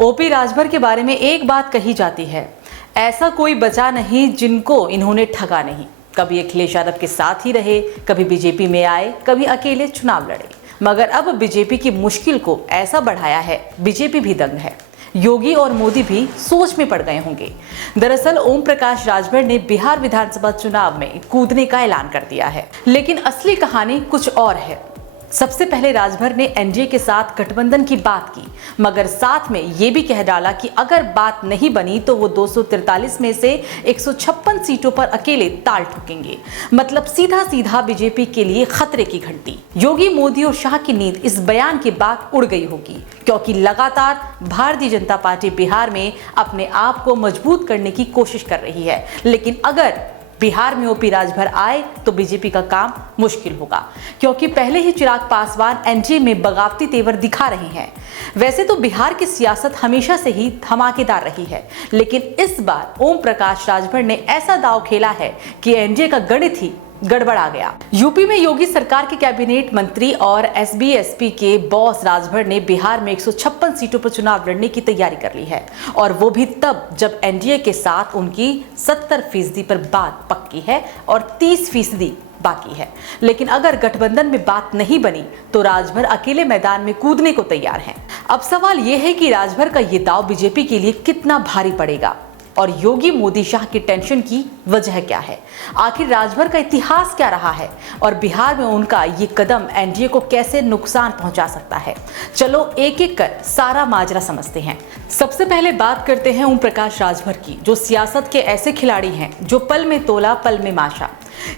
OP Rajbhar के बारे में एक बात कही जाती है, ऐसा कोई बचा नहीं जिनको इन्होंने ठगा नहीं। कभी अखिलेश यादव के साथ ही रहे, कभी बीजेपी में आए, कभी अकेले चुनाव लड़े, मगर अब बीजेपी की मुश्किल को ऐसा बढ़ाया है, बीजेपी भी दंग है। योगी और मोदी भी सोच में पड़ गए होंगे। दरअसल ओम प्रकाश राजभर ने बिहार विधानसभा चुनाव में कूदने का ऐलान कर दिया है, लेकिन असली कहानी कुछ और है। सबसे पहले राजभर ने एनडीए के साथ गठबंधन की बात की, मगर साथ में ये भी कह डाला कि अगर बात नहीं बनी तो वो 243 में से 156 सीटों पर अकेले ताल ठोकेंगे। मतलब सीधा सीधा बीजेपी के लिए खतरे की घंटी। योगी, मोदी और शाह की नींद इस बयान के बाद उड़ गई होगी, क्योंकि लगातार भारतीय जनता पार्टी बिहार में अपने आप को मजबूत करने की कोशिश कर रही है। लेकिन अगर बिहार में ओपी राजभर आए तो बीजेपी का काम मुश्किल होगा, क्योंकि पहले ही चिराग पासवान एनडीए में बगावती तेवर दिखा रहे हैं। वैसे तो बिहार की सियासत हमेशा से ही धमाकेदार रही है, लेकिन इस बार ओम प्रकाश राजभर ने ऐसा दांव खेला है कि एनडीए का गणित ही गड़बड़ा गया। यूपी में योगी सरकार के कैबिनेट मंत्री और एसबी-एसपी के बॉस राजभर ने बिहार में 156 सीटों पर चुनाव लड़ने की तैयारी कर ली है, और वो भी तब जब एनडीए के साथ उनकी 70% पर बात पक्की है और 30% बाकी है। लेकिन अगर गठबंधन में बात नहीं बनी तो राजभर अकेले मैदान में कूदने को तैयार हैं। अब सवाल यह है कि राजभर का ये दांव बीजेपी के लिए कितना भारी पड़ेगा, और योगी, मोदी, शाह की टेंशन की वजह क्या है। आखिर राजभर का इतिहास क्या रहा है, और बिहार में उनका ये कदम एनडीए को कैसे नुकसान पहुंचा सकता है। चलो एक एक कर सारा माजरा समझते हैं। सबसे पहले बात करते हैं ओम प्रकाश राजभर की, जो सियासत के ऐसे खिलाड़ी हैं जो पल में तोला पल में माशा।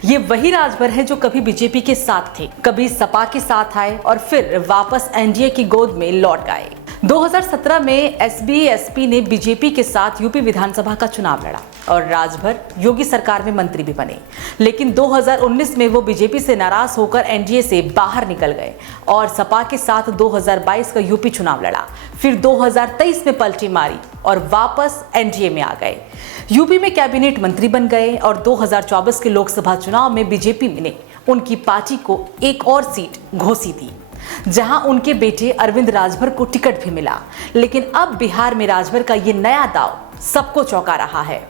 ये वही राजभर है जो कभी बीजेपी के साथ थे, कभी सपा के साथ आए और फिर वापस एनडीए की गोद में लौट गए। 2017 में एसबी-एसपी ने बीजेपी के साथ यूपी विधानसभा का चुनाव लड़ा और राजभर योगी सरकार में मंत्री भी बने। लेकिन 2019 में वो बीजेपी से नाराज होकर एनडीए से बाहर निकल गए और सपा के साथ 2022 का यूपी चुनाव लड़ा। फिर 2023 में पलटी मारी और वापस एनडीए में आ गए। यूपी में कैबिनेट मंत्री बन गए और 2024 के लोकसभा चुनाव में बीजेपी ने उनकी पार्टी को एक और सीट घोषी थी, जहां उनके बेटे अरविंद राजभर को टिकट भी मिला। लेकिन अब बिहार में राजभर का ये नया दांव सबको चौंका रहा है।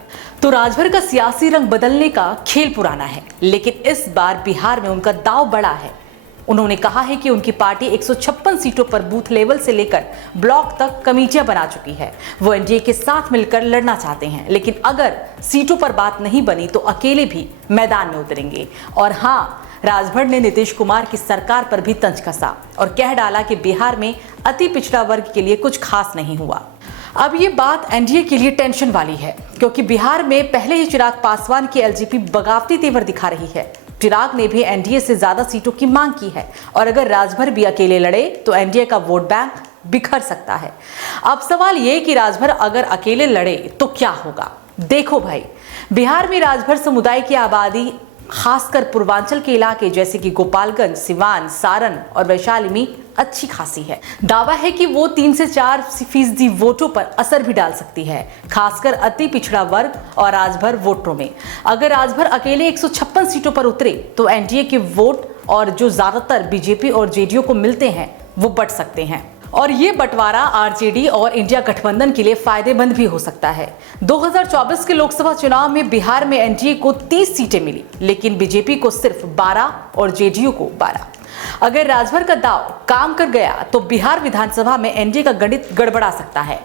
तो राजभर का सियासी रंग बदलने का खेल पुराना है, लेकिन इस बार बिहार में उनका दांव बड़ा है। उन्होंने कहा है कि उनकी पार्टी 156 सीटों पर बूथ लेवल से लेकर ब्लॉक तक कमेटियां बना चुकी है। वो एनडीए के साथ मिलकर लड़ना चाहते हैं, लेकिन अगर सीटों पर बात नहीं बनी तो अकेले भी मैदान में उतरेंगे। और हाँ, राजभर ने नीतीश कुमार की सरकार पर भी तंज कसा और कह डाला कि बिहार में अति पिछड़ा वर्ग के लिए कुछ खास नहीं हुआ। अब ये बात एनडीए के लिए टेंशन वाली है, क्योंकि बिहार में पहले ही चिराग पासवान की एलजेपी बगावती तेवर दिखा रही है। चिराग ने भी एनडीए से ज्यादा सीटों की मांग की है, और अगर राजभर भी अकेले लड़े तो एनडीए का वोट बैंक बिखर सकता है। अब सवाल ये कि राजभर अगर अकेले लड़े तो क्या होगा। देखो भाई, बिहार में राजभर समुदाय की आबादी खासकर पूर्वांचल के इलाके जैसे कि गोपालगंज, सिवान, सारण और वैशाली में अच्छी खासी है। दावा है कि वो 3 से 4% वोटों पर असर भी डाल सकती है, खासकर अति पिछड़ा वर्ग और राजभर वोटरों में। अगर राजभर अकेले 156 सीटों पर उतरे तो एनडीए के वोट और जो ज्यादातर बीजेपी और जेडीयू को मिलते हैं वो बट सकते हैं, और ये बंटवारा आरजेडी और इंडिया गठबंधन के लिए फायदेमंद भी हो सकता है। 2024 के लोकसभा चुनाव में बिहार में एनडीए को 30 सीटें मिली, लेकिन बीजेपी को सिर्फ 12 और जेडीयू को 12। अगर राजभर का दांव काम कर गया तो बिहार विधानसभा में एनडीए का गणित गड़बड़ा सकता है।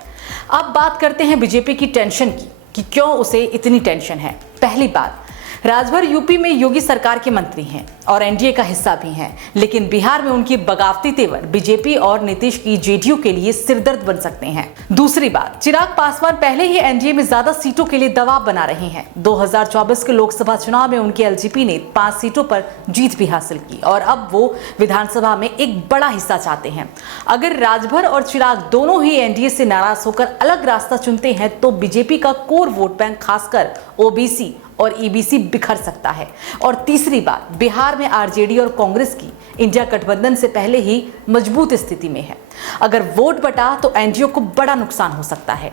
अब बात करते हैं बीजेपी की टेंशन की कि क्यों उसे इतनी टेंशन है। पहली बात, राजभर यूपी में योगी सरकार के मंत्री हैं और एनडीए का हिस्सा भी हैं, लेकिन बिहार में उनकी बगावती तेवर बीजेपी और नीतीश की जेडीयू के लिए सिरदर्द बन सकते हैं। दूसरी बात, चिराग पासवान पहले ही एनडीए में ज्यादा सीटों के लिए दबाव बना रहे हैं। 2024 के लोकसभा चुनाव में उनके एलजेपी ने 5 सीटों पर जीत भी हासिल की और अब वो विधानसभा में एक बड़ा हिस्सा चाहते हैं। अगर राजभर और चिराग दोनों ही एनडीए से नाराज होकर अलग रास्ता चुनते हैं तो बीजेपी का कोर वोट बैंक खासकर ओबीसी और ईबीसी बिखर सकता है। और तीसरी बात, बिहार में आरजेडी और कांग्रेस की इंडिया गठबंधन से पहले ही मजबूत स्थिति में है। अगर वोट बटा तो एनडीए को बड़ा नुकसान हो सकता है।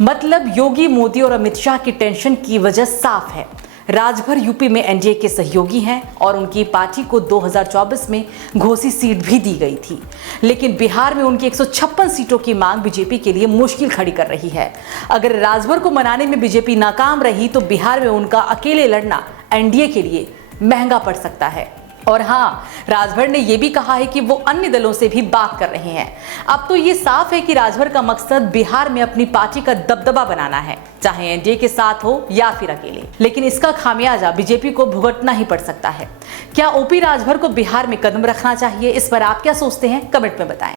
मतलब योगी, मोदी और अमित शाह की टेंशन की वजह साफ है। राजभर यूपी में एनडीए के सहयोगी हैं और उनकी पार्टी को 2024 में घोषित सीट भी दी गई थी। लेकिन बिहार में उनकी 156 सीटों की मांग बीजेपी के लिए मुश्किल खड़ी कर रही है। अगर राजभर को मनाने में बीजेपी नाकाम रही तो बिहार में उनका अकेले लड़ना एनडीए के लिए महंगा पड़ सकता है। और हाँ, राजभर ने यह भी कहा है कि वो अन्य दलों से भी बात कर रहे हैं। अब तो ये साफ है कि राजभर का मकसद बिहार में अपनी पार्टी का दबदबा बनाना है, चाहे एनडीए के साथ हो या फिर अकेले। लेकिन इसका खामियाजा बीजेपी को भुगतना ही पड़ सकता है। क्या ओपी राजभर को बिहार में कदम रखना चाहिए? इस पर आप क्या सोचते हैं? कमेंट में बताएं।